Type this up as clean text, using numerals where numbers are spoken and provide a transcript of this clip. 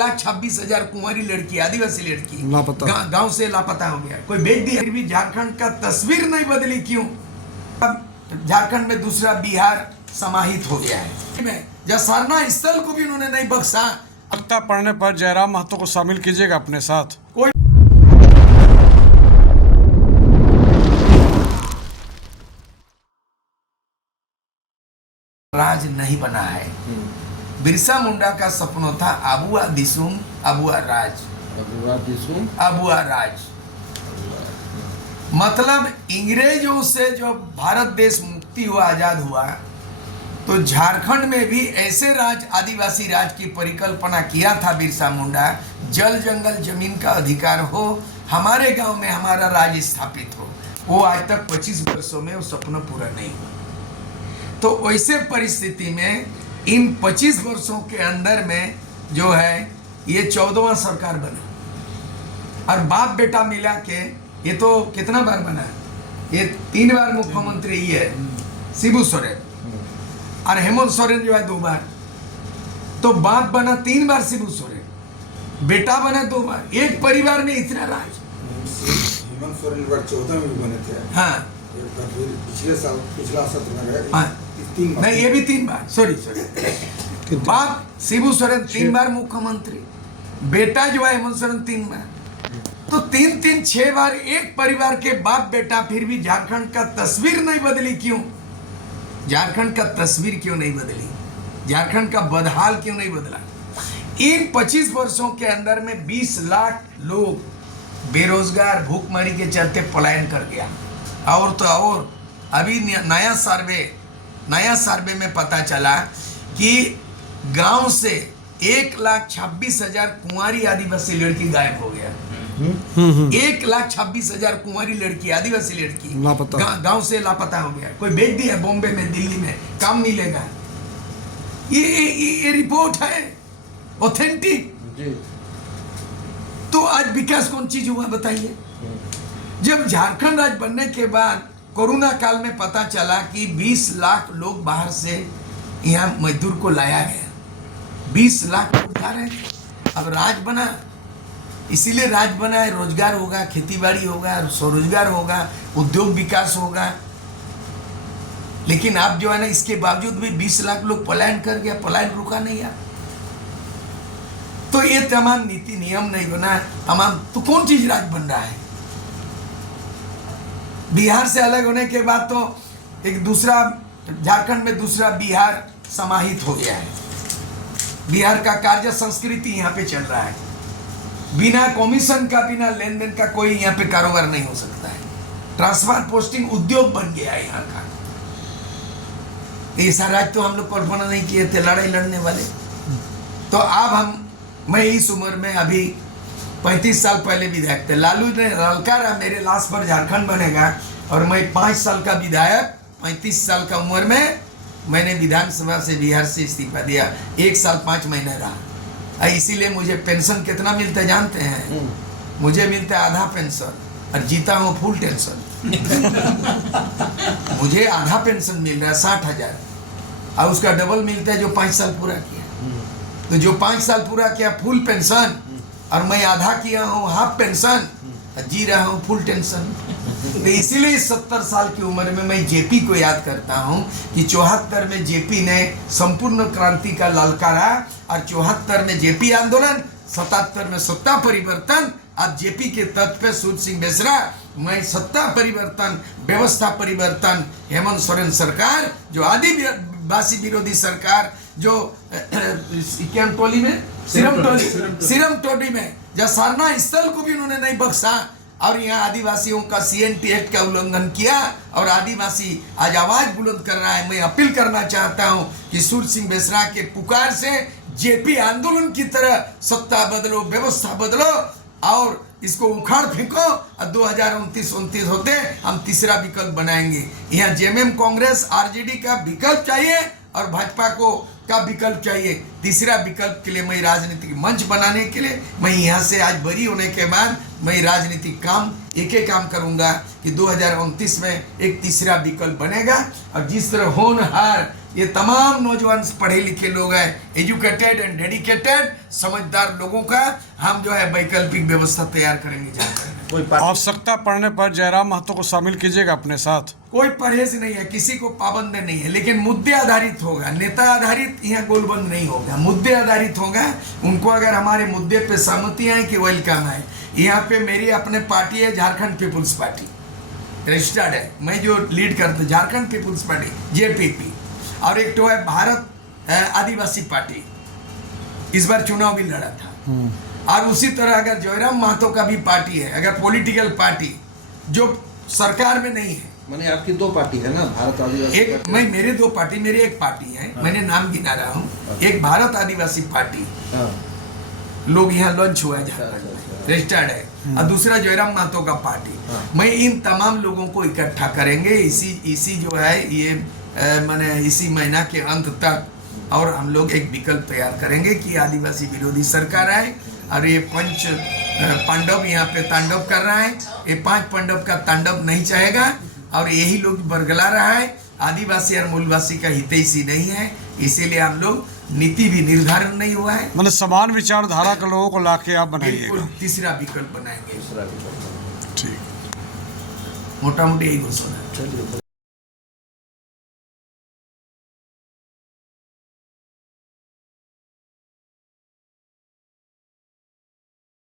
1,26,000 कुंवारी लड़की, आदिवासी लड़की लापता, गांव से लापता हो गया। कोई बेच दिया, फिर भी झारखंड का तस्वीर नहीं बदली। क्यों? अब झारखंड में दूसरा बिहार समाहित हो गया है। जब सरना स्थल को भी उन्होंने नहीं बख्शा। आवश्यकता पड़ने पर जयराम महतो को शामिल कीजिएगा अपने साथ। कोई राज नहीं बना है। बिरसा मुंडा का सपना था अबुआ दिसुम, अबुआ राज, अबुआ राज। मतलब अंग्रेजों से जो भारत देश मुक्ति हुआ, आजाद हुआ, तो झारखंड में भी ऐसे राज, आदिवासी राज की परिकल्पना किया था बिरसा मुंडा। जल जंगल जमीन का अधिकार हो, हमारे गांव में हमारा राज स्थापित हो। वो आज तक 25 वर्षों में वो सपना पूरा नहीं हुआ। तो वैसे परिस्थिति में इन 25 वर्षों के अंदर में जो है ये 14वां सरकार बना, और बाप बेटा मिला के ये तो कितना बार बना, ये 3 बार मुख्यमंत्री ये है शिबू सोरेन, और हेमंत सोरेन जो है 2 बार। तो बाप बना 3 बार शिबू सोरेन, बेटा बना 2 बार। एक परिवार में इतना राज। हेमंत सोरेन 14 में भी बने थे। हाँ, पिछला सत्र में हाँ, 3 बार। नहीं, ये भी 3 बार, सॉरी। बाप शिबू सोरेन 3 बार मुख्यमंत्री, बेटा जो है हेमंत सोरेन 3 बार। तो 3 6 बार एक परिवार के बाप बेटा, फिर भी झारखंड का तस्वीर नहीं बदली। क्यों? झारखंड का तस्वीर क्यों नहीं बदली? झारखंड का बदहाल क्यों नहीं बदला? इन 25 वर्षों के अंदर में 20 लाख लोग बेरोजगार, भूखमरी के चलते पलायन कर गया। और तो और अभी नया सर्वे में पता चला कि गांव से 1,26,000 कुंवारी आदिवासी लड़की गायब हो गया। 1,26,000 कुंवारी लड़की, आदिवासी लड़की गांव से लापता हो गया। कोई बेच दिया बॉम्बे में, दिल्ली में, काम मिलेगा। ये रिपोर्ट है ऑथेंटिक। तो आज विकास कौन चीज हुआ बताइए? जब झारखंड राज्य बनने के बाद कोरोना काल में पता चला कि 20 लाख लोग बाहर से यहाँ मजदूर को लाया गया। 20 लाख लोग जा रहे थे। अब राज बना, इसीलिए राज बना है। रोजगार होगा, खेतीबाड़ी होगा, स्वरोजगार होगा, उद्योग विकास होगा। लेकिन आप जो है ना, इसके बावजूद भी 20 लाख लोग पलायन कर गया, पलायन रुका नहीं यार। तो ये तमाम नीति नियम नहीं बना, तमाम। तो कौन चीज राज बन रहा है? बिहार से अलग होने के बाद तो एक दूसरा, झारखंड में दूसरा बिहार समाहित हो गया है। बिहार का कार्य संस्कृति यहाँ पे चल रहा है। बिना कमीशन का, बिना लेन देन का कोई यहाँ पे कारोबार नहीं हो सकता है। ट्रांसफर पोस्टिंग उद्योग बन गया है यहाँ का। ऐसा राज्य तो हम लोग कल्पना नहीं किए थे, लड़ाई लड़ने वाले। तो अब मैं इस उम्र में, अभी 35 साल पहले विधायक थे। लालू ने ललकारा मेरे लाश पर झारखंड बनेगा, और मैं 5 साल का विधायक, 35 साल का उम्र में मैंने विधानसभा से बिहार से इस्तीफा दिया। 1 साल 5 महीने रहा। इसीलिए मुझे पेंशन कितना मिलता है जानते हैं? मुझे मिलता है आधा पेंशन, और जीता हूँ फुल टेंशन। मुझे आधा पेंशन मिल रहा है 60,000, और उसका डबल मिलता है जो 5 साल पूरा किया। तो जो 5 साल पूरा किया फुल पेंशन, और मैं आधा किया हूँ हाफ पेंशन, जी रहा हूँ फुल टेंशन। तो इसीलिए 70 साल की उम्र में मैं जेपी को याद करता हूँ कि 74 में जेपी ने संपूर्ण क्रांति का ललकारा, और 74 में जेपी आंदोलन, 77 में सत्ता परिवर्तन। आज जेपी के तत्व पे सूर्य सिंह बेसरा, मैं सत्ता परिवर्तन, व्यवस्था परिवर्तन, हेमंत सोरेन सरकार, जो आदिवासी विरोधी सरकार, जो टोली में सिरम टोली में जब सरना स्थल को भी उन्होंने नहीं बख्शा, और यहाँ आदिवासियों का CNT एक्ट का उल्लंघन किया, और आदिवासी आज आवाज बुलंद कर रहा है। मैं अपील करना चाहता हूँ कि सूर्य सिंह बेसरा के पुकार से जेपी आंदोलन की तरह सत्ता बदलो, व्यवस्था बदलो, और इसको उखाड़ फेंको। और 2029 होते हम तीसरा विकल्प बनाएंगे। यहाँ जेएमएम, कांग्रेस, आरजेडी का विकल्प चाहिए, और भाजपा का विकल्प चाहिए। तीसरा विकल्प के लिए मैं राजनीतिक मंच बनाने के लिए, मैं यहाँ से आज बरी होने के बाद मैं राजनीतिक काम एक काम करूँगा कि 2029 में एक तीसरा विकल्प बनेगा। और जिस तरह होनहार ये तमाम नौजवान पढ़े लिखे लोग हैं, एजुकेटेड एंड डेडिकेटेड समझदार लोगों का हम जो है वैकल्पिक व्यवस्था तैयार करेंगे जाकर। कोई पार्टी आवश्यकता पड़ने पर जयराम महतो को शामिल कीजिएगा अपने साथ। कोई परहेज नहीं है, किसी को पाबंद नहीं है, लेकिन मुद्दे आधारित होगा, नेता आधारित यहाँ गोलबंद नहीं होगा, मुद्दे आधारित होगा। उनको अगर हमारे मुद्दे पे सहमति है कि वेलकम है। यहाँ पे मेरी अपने पार्टी है झारखंड पीपुल्स पार्टी, रजिस्टर्ड है, मैं जो लीड करता झारखंड पीपुल्स पार्टी JPP, और एक तो है भारत आदिवासी पार्टी, इस बार चुनाव भी लड़ा था। और उसी तरह अगर जयराम महतो का भी पार्टी है, अगर पॉलिटिकल पार्टी जो सरकार में नहीं है, माने आपकी दो पार्टी है ना, भारत आदिवासी एक पार्टी। मैं मेरे दो पार्टी, मेरी एक पार्टी है, मैंने नाम गिना रहा हूँ, एक भारत आदिवासी पार्टी, हाँ, लोग यहाँ लॉन्च हुआ है झारखंड अच्छा, में, रजिस्टर्ड है, और दूसरा जयराम महतो का पार्टी। हाँ। मैं इन तमाम लोगों को इकट्ठा करेंगे इसी जो है ये माने इसी महीना के अंत तक, और हम लोग एक विकल्प तैयार करेंगे कि आदिवासी विरोधी सरकार आए और ये पंच पांडव यहाँ पे तांडव कर रहा है, ये 5 पांडव का तांडव नहीं चाहेगा, और यही लोग बरगला रहा है, आदिवासी और मूलवासी का हितैषी नहीं है, इसीलिए हम लोग नीति भी निर्धारण नहीं हुआ है। मतलब समान विचारधारा के लोगों को लाके आप बिल्कुल बनाइएगा। तीसरा विकल्प बनाएंगे, दूसरा विकल्प। ठीक। मोटा मोटी यही घोषणा है। चलिए।